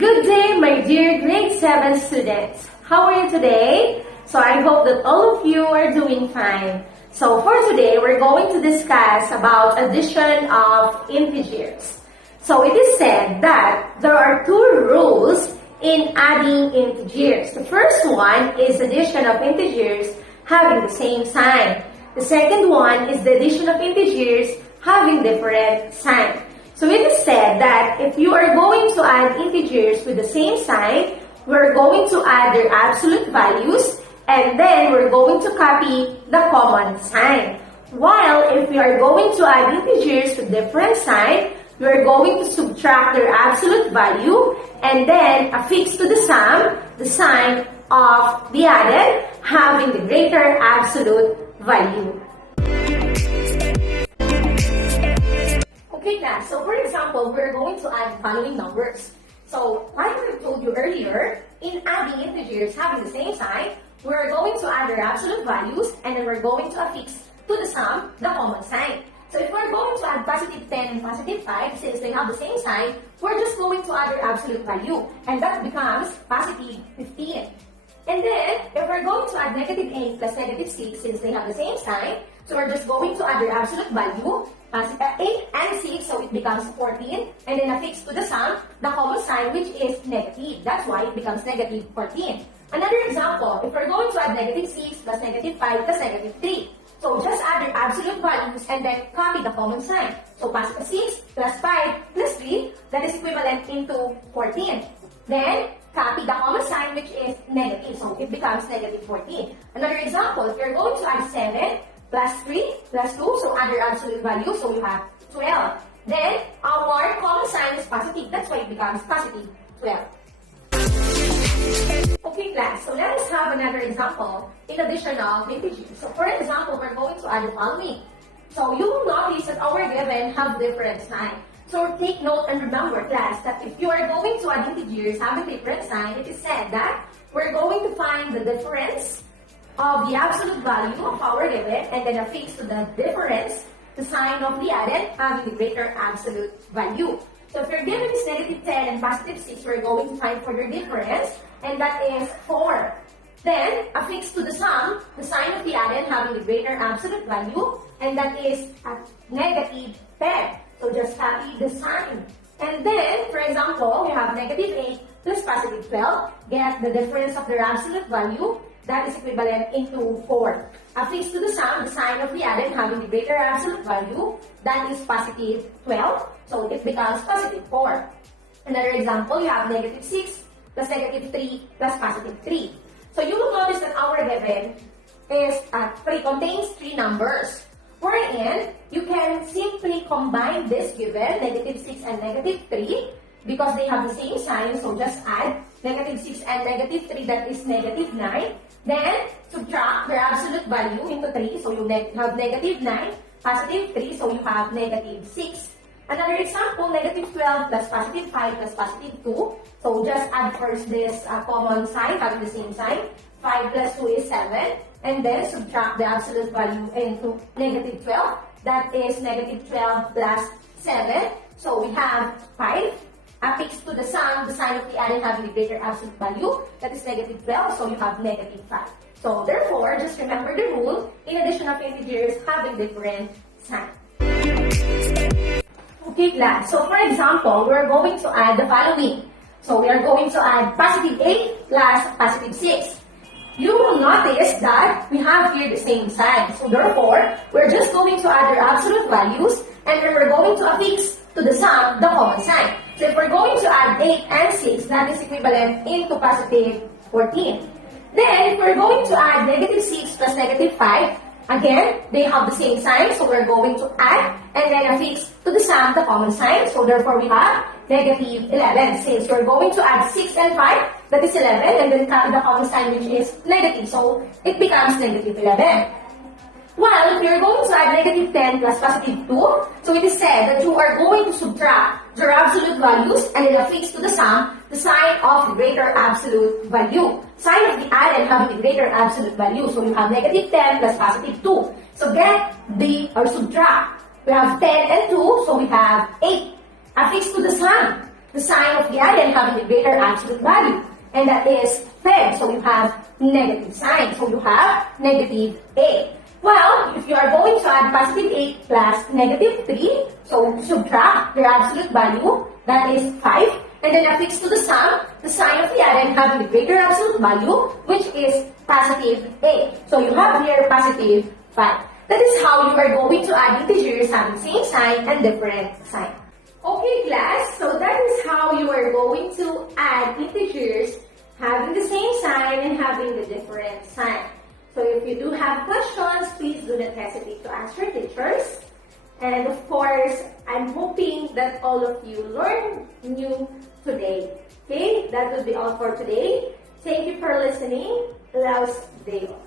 Good day, my dear grade 7 students. How are you today? So I hope that all of you are doing fine. So for today, we're going to discuss about addition of integers. So it is said that there are two rules in adding integers. The first one is addition of integers having the same sign. The second one is the addition of integers having different sign. So it is said that if you are going to add integers with the same sign, we're going to add their absolute values and then we're going to copy the common sign. While if we are going to add integers with different sign, we're going to subtract their absolute value and then affix to the sum the sign of the added having the greater absolute value. Okay class, so for example, we're going to add following numbers. So, like I told you earlier, in adding integers having the same sign, we're going to add their absolute values and then we're going to affix to the sum the common sign. So if we're going to add positive 10 and positive 5, since they have the same sign, we're just going to add their absolute value and that becomes positive 15. And then, if we're going to add negative 8 plus negative 6, since they have the same sign, so we're just going to add their absolute value, 8 and 6, so it becomes 14, and then affix to the sum, the common sign, which is negative. That's why it becomes negative 14. Another example, if we're going to add negative 6 plus negative 5 plus negative 3, so just add their absolute values and then copy the common sign. So positive 6 plus 5 plus 3, that is equivalent into 14. Then, copy the common sign which is negative. So, it becomes negative 14. Another example, if you're going to add 7 plus 3 plus 2, so add your absolute value, so you have 12. Then, our common sign is positive. That's why it becomes positive 12. Okay class, so let us have another example in addition of integers. So, for example, we're going to add the following. So, you will notice that our given have different sign. So take note and remember class that if you are going to add integers having different sign, it is said that we're going to find the difference of the absolute value of our given and then affix to the difference the sign of the added having the greater absolute value. So if your given is negative 10 and positive 6, we're going to find for the difference and that is 4. Then affix to the sum the sign of the added having the greater absolute value and that is at negative 10. So just copy the sign. And then, for example, we have negative 8 plus positive 12. Get the difference of their absolute value. That is equivalent into 4. Affix to the sum, the sign of the added having the greater absolute value. That is positive 12. So it becomes positive 4. Another example, you have negative 6 plus negative 3 plus positive 3. So you will notice that our given is contains 3 numbers. Wherein, you can simply combine this given, negative 6 and negative 3, because they have the same sign, so just add negative 6 and negative 3, that is negative 9. Then, subtract their absolute value into 3, so you have negative 9, positive 3, so you have negative 6. Another example, negative 12 plus positive 5 plus positive 2, so just add first this common sign, having the same sign, 5 plus 2 is 7. And then subtract the absolute value into negative 12. That is negative 12 plus 7. So we have 5. Affix to the sum, the sign of the added having the greater absolute value. That is negative 12. So you have negative 5. So therefore, just remember the rule. In addition of integers having different sign. Okay class. So for example, we're going to add the following. So we are going to add positive 8 plus positive 6. You will notice that we have here the same sign. So therefore, we're just going to add their absolute values and then we're going to affix to the sum the common sign. So if we're going to add 8 and 6, that is equivalent into positive 14. Then, if we're going to add negative 6 plus negative 5, again, they have the same sign. So we're going to add and then affix to the sum the common sign. So therefore, we have negative 11. Since we're going to add 6 and 5, that is 11, and then copy the common sign which is negative. So it becomes negative 11. While if you're going to add negative 10 plus positive 2, so it is said that you are going to subtract your absolute values and then affix to the sum the sign of the greater absolute value. Sign of the added having the greater absolute value. So you have negative 10 plus positive 2. So get subtract. We have 10 and 2, so we have 8. Affix to the sum the sign of the item having the greater absolute value, and that is 10. So you have negative sign. So you have negative 8. Well, if you are going to add positive 8 plus negative 3, so subtract their absolute value, that is 5, and then affix to the sum, the sign of the item having the greater absolute value, which is positive 8. So you have here positive 5. That is how you are going to add integers having same sign and different sign. Okay, class, so that is how you are going to add integers having the same sign and having the different sign. So if you do have questions, please do not hesitate to ask your teachers. And of course, I'm hoping that all of you learned new today. Okay, that will be all for today. Thank you for listening. Laos Deo.